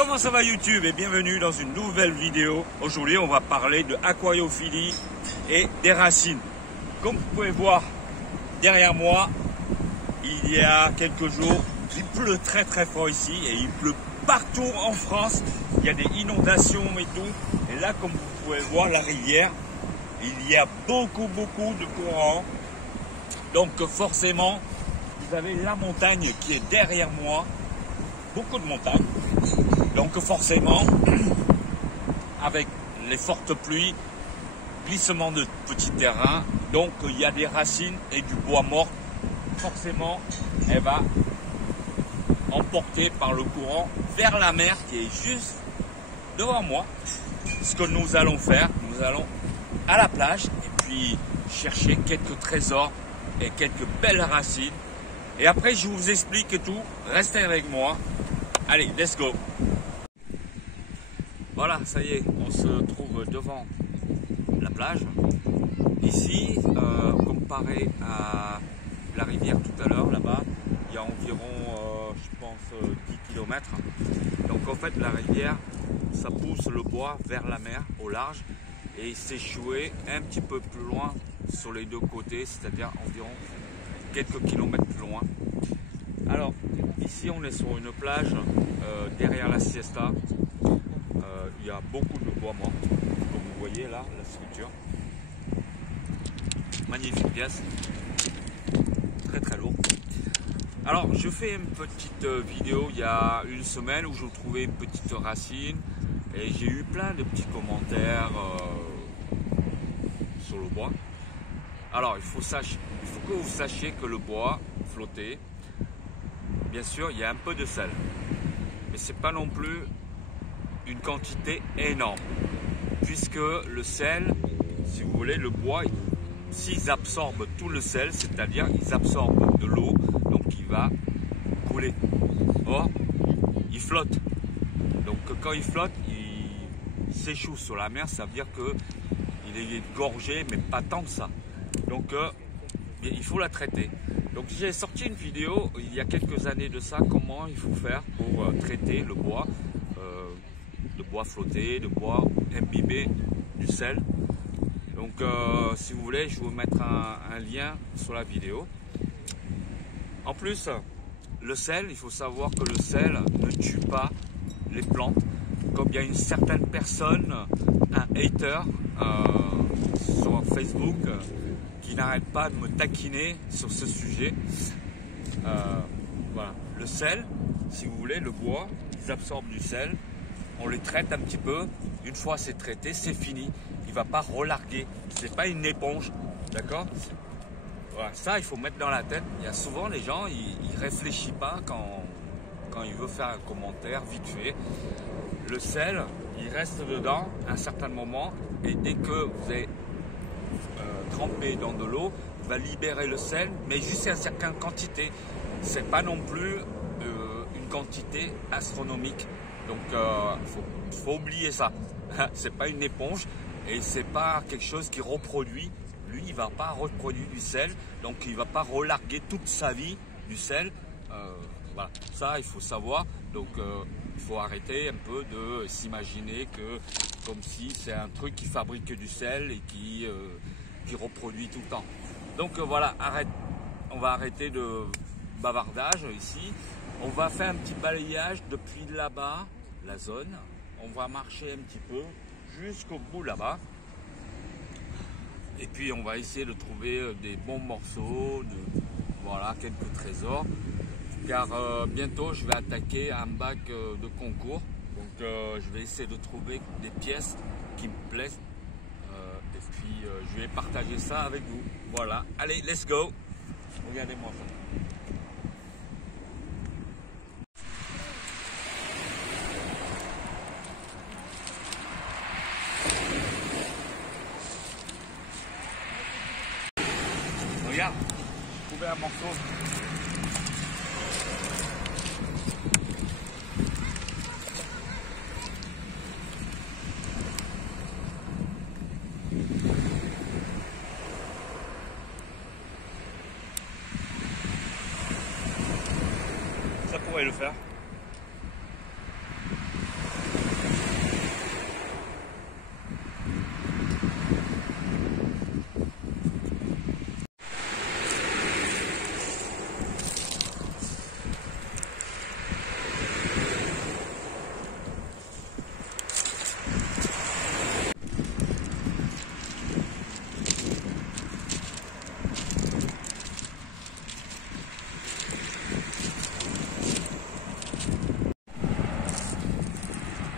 Comment ça va YouTube et bienvenue dans une nouvelle vidéo. Aujourd'hui on va parler de aquariophilie et des racines. Comme vous pouvez voir derrière moi, il y a quelques jours, il pleut très fort ici et il pleut partout en France. Il y a des inondations et tout. Et là comme vous pouvez voir la rivière, il y a beaucoup de courant. Donc forcément vous avez la montagne qui est derrière moi. Beaucoup de montagnes. Donc forcément, avec les fortes pluies, glissement de petits terrains, donc il y a des racines et du bois mort. Forcément, elle va emporter par le courant vers la mer qui est juste devant moi. Ce que nous allons faire, nous allons à la plage et puis chercher quelques trésors et quelques belles racines. Et après, je vous explique tout. Restez avec moi. Allez, let's go. Voilà, ça y est, on se trouve devant la plage. Ici, comparé à la rivière tout à l'heure, là-bas, il y a environ, je pense, 10 km. Donc en fait, la rivière, ça pousse le bois vers la mer, au large, et s'échouer un petit peu plus loin sur les deux côtés, c'est-à-dire environ quelques kilomètres plus loin. Alors, ici, on est sur une plage derrière la siesta. Il y a beaucoup de bois mort, comme vous voyez là, la structure. Magnifique pièce, très lourd. Alors, je fais une petite vidéo il y a une semaine où je trouvais une petite racine et j'ai eu plein de petits commentaires sur le bois. Alors, il faut que vous sachiez que le bois flotté, bien sûr, il y a un peu de sel, mais c'est pas non plus une quantité énorme, puisque le sel, si vous voulez, le bois, s'ils absorbent tout le sel, c'est-à-dire ils absorbent de l'eau, donc il va couler. Or, il flotte. Donc quand il flotte, il s'échoue sur la mer, ça veut dire que il est gorgé, mais pas tant que ça. Donc il faut la traiter. Donc j'ai sorti une vidéo il y a quelques années de ça, comment il faut faire pour traiter le bois, de bois flotté, de bois imbibé du sel. Donc si vous voulez, je vais vous mettre un lien sur la vidéo. En plus, le sel, il faut savoir que le sel ne tue pas les plantes. Comme il y a une certaine personne, un hater sur Facebook, qui n'arrête pas de me taquiner sur ce sujet. Voilà. Le sel, si vous voulez, le bois, ils absorbent du sel, on les traite un petit peu, une fois c'est traité, c'est fini, il ne va pas relarguer, c'est pas une éponge, d'accord? Voilà, ça il faut mettre dans la tête. Il y a souvent les gens, ils réfléchissent pas quand ils veulent faire un commentaire vite fait. Le sel, il reste dedans à un certain moment et dès que vous avez trempé dans de l'eau, il va libérer le sel, mais juste à une certaine quantité. C'est pas non plus une quantité astronomique. Donc faut oublier ça. C'est pas une éponge et c'est pas quelque chose qui reproduit. Lui, il va pas reproduire du sel, donc il va pas relarguer toute sa vie du sel. Voilà, ça il faut savoir. Donc il faut arrêter un peu de s'imaginer que comme si c'est un truc qui fabrique du sel et qui reproduit tout le temps. Donc voilà, on va arrêter de bavardage ici. On va faire un petit balayage depuis là-bas, la zone. On va marcher un petit peu jusqu'au bout là-bas. Et puis on va essayer de trouver des bons morceaux, voilà, quelques trésors. Car bientôt je vais attaquer un bac de concours. Donc je vais essayer de trouver des pièces qui me plaisent. Et puis je vais partager ça avec vous. Voilà, allez, let's go. Regardez-moi ça. Regarde, j'ai trouvé un morceau. Ça pourrait le faire.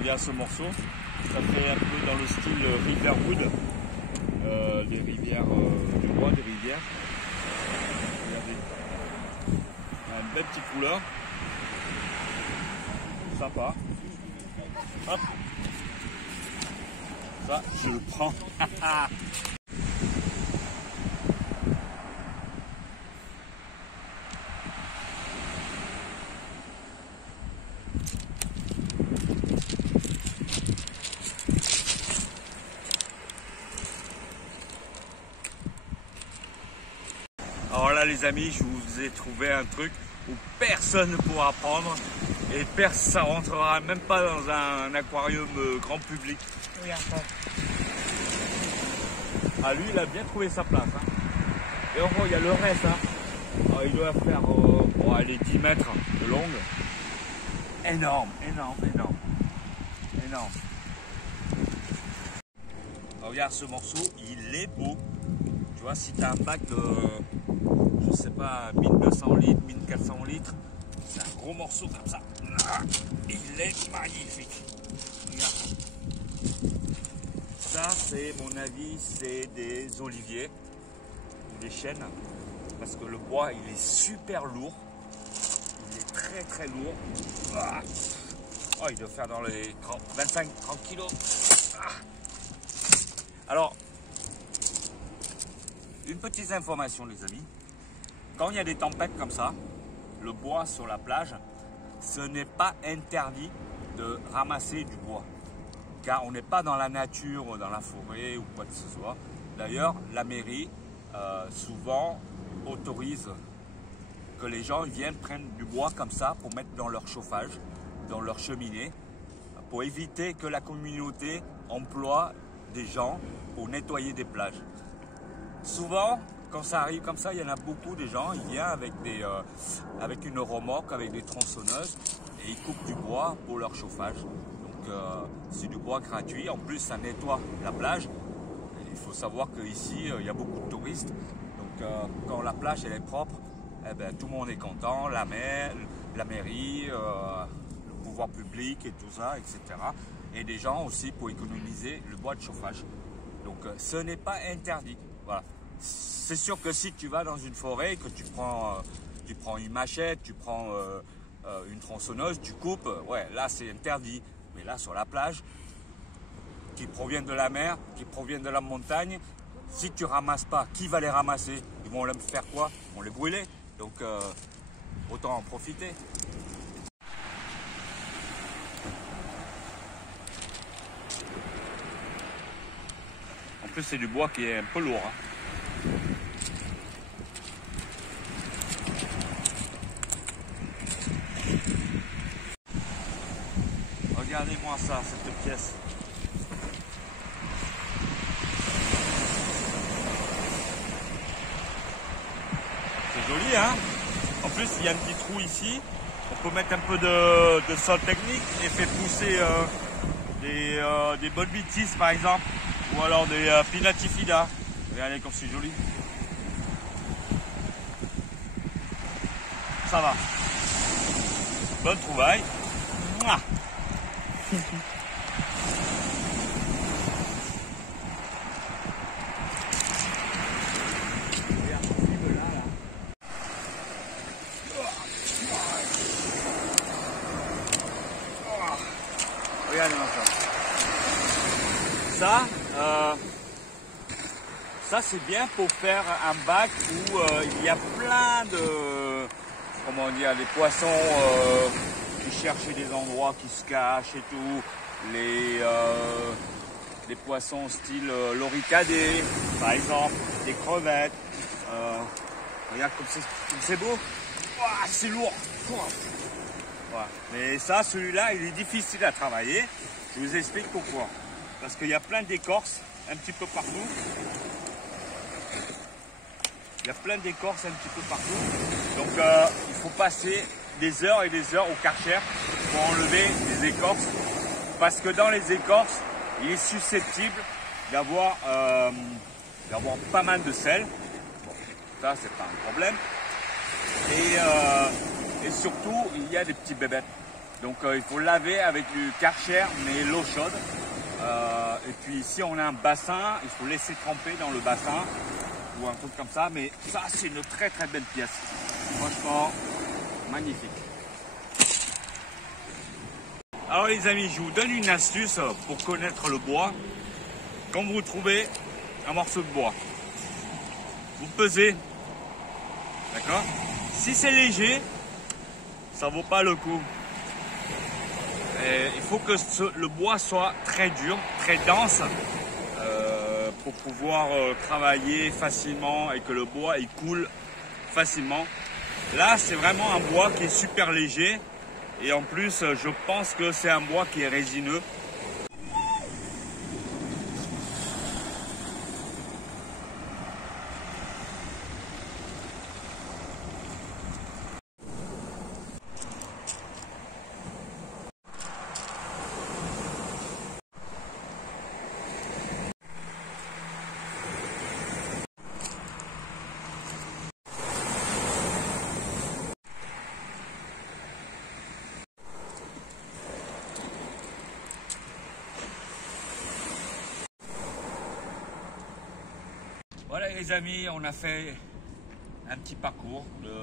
Regarde ce morceau, ça fait un peu dans le style Riverwood, les rivières, le bois des rivières. Regardez, une belle petite couleur, sympa. Hop. Ça, je le prends. Alors là les amis, je vous ai trouvé un truc où personne ne pourra prendre et ça rentrera même pas dans un aquarium grand public. Regarde ça. Ah lui il a bien trouvé sa place. Hein. Et en gros il y a le reste. Hein. Alors, il doit faire bon, allez, 10 mètres de longue. Énorme, énorme, énorme. Énorme. Alors, regarde ce morceau, il est beau. Tu vois, si tu as un bac de, je sais pas, 1200 litres, 1400 litres, c'est un gros morceau comme ça. Il est magnifique. Regarde. Ça, c'est, mon avis, c'est des oliviers ou des chênes. Parce que le bois, il est super lourd. Il est très très lourd. Oh, il doit faire dans les 25-30 kilos. Alors, une petite information les amis, quand il y a des tempêtes comme ça, le bois sur la plage, ce n'est pas interdit de ramasser du bois. Car on n'est pas dans la nature, dans la forêt ou quoi que ce soit. D'ailleurs, la mairie souvent autorise que les gens viennent prendre du bois comme ça pour mettre dans leur chauffage, dans leur cheminée, pour éviter que la communauté emploie des gens pour nettoyer des plages. Souvent, quand ça arrive comme ça, il y en a beaucoup de gens, ils viennent avec une remorque, avec des tronçonneuses et ils coupent du bois pour leur chauffage. Donc c'est du bois gratuit, en plus ça nettoie la plage. Il faut savoir qu'ici, il y a beaucoup de touristes. Donc quand la plage elle est propre, eh ben, tout le monde est content, la mairie, le pouvoir public et tout ça, etc. Et des gens aussi pour économiser le bois de chauffage. Donc ce n'est pas interdit. Voilà. C'est sûr que si tu vas dans une forêt, que tu prends une machette, tu prends une tronçonneuse, tu coupes, ouais, là c'est interdit. Mais là sur la plage, qui proviennent de la mer, qui proviennent de la montagne, si tu ramasses pas, qui va les ramasser? Ils vont faire quoi? Ils vont les brûler. Donc autant en profiter. En plus c'est du bois qui est un peu lourd. Hein. Regardez-moi ça, cette pièce. C'est joli, hein? En plus, il y a un petit trou ici. On peut mettre un peu de sol technique et faire pousser des bonnes bêtises, par exemple. Ou alors des pinatifida. Regardez comme c'est joli. Ça va. Bonne trouvaille. Mouah. Regardez-moi ça. Ça c'est bien pour faire un bac où il y a plein de, comment dire, des poissons qui cherchent des endroits qui se cachent et tout. Les poissons style l'oricadé, par exemple, des crevettes. Regarde comme c'est beau. Ouah, c'est lourd. Voilà. Mais ça, celui-là, il est difficile à travailler. Je vous explique pourquoi. Parce qu'il y a plein d'écorces un petit peu partout. Il y a plein d'écorces un petit peu partout. Donc il faut passer des heures et des heures au Karcher pour enlever les écorces. Parce que dans les écorces, il est susceptible d'avoir pas mal de sel. Bon, ça, c'est pas un problème. Et surtout, il y a des petits bébêtes. Donc il faut laver avec du Karcher, mais l'eau chaude. Et puis si on a un bassin, il faut laisser tremper dans le bassin ou un truc comme ça. Mais ça, c'est une très très belle pièce. Franchement, magnifique. Alors les amis, je vous donne une astuce pour connaître le bois. Quand vous trouvez un morceau de bois, vous pesez, d'accord? Si c'est léger, ça vaut pas le coup. Et il faut que le bois soit très dur, très dense pour pouvoir travailler facilement et que le bois il coule facilement. Là, c'est vraiment un bois qui est super léger et en plus, je pense que c'est un bois qui est résineux. Voilà les amis, on a fait un petit parcours de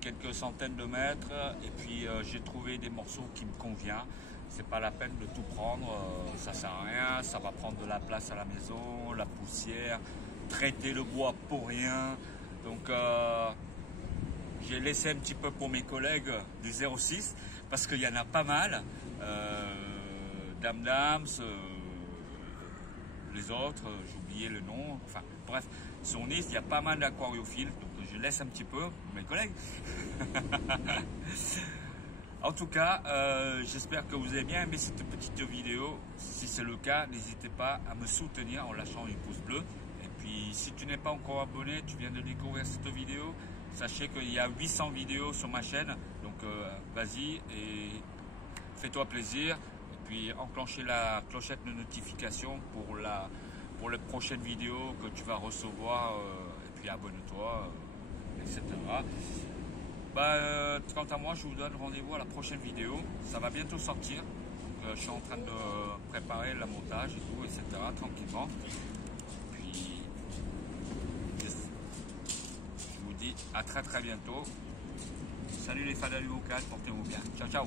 quelques centaines de mètres et puis j'ai trouvé des morceaux qui me conviennent. C'est pas la peine de tout prendre, ça sert à rien, ça va prendre de la place à la maison, la poussière, traiter le bois pour rien. Donc j'ai laissé un petit peu pour mes collègues du 06 parce qu'il y en a pas mal. Dams, les autres, j'ai oublié le nom, enfin bref, sur Nice, il y a pas mal d'aquariophiles, donc je laisse un petit peu mes collègues. En tout cas, j'espère que vous avez bien aimé cette petite vidéo. Si c'est le cas, n'hésitez pas à me soutenir en lâchant un pouce bleu. Et puis, si tu n'es pas encore abonné, tu viens de découvrir cette vidéo, sachez qu'il y a 800 vidéos sur ma chaîne, donc vas-y et fais-toi plaisir. Puis enclencher la clochette de notification pour les prochaines vidéos que tu vas recevoir et puis abonne-toi, etc. Quant à moi, je vous donne rendez-vous à la prochaine vidéo. Ça va bientôt sortir. Donc, je suis en train de préparer le montage et tout, etc. tranquillement. Puis je vous dis à très très bientôt. Salut les fans du vocal, portez-vous bien. Ciao ciao.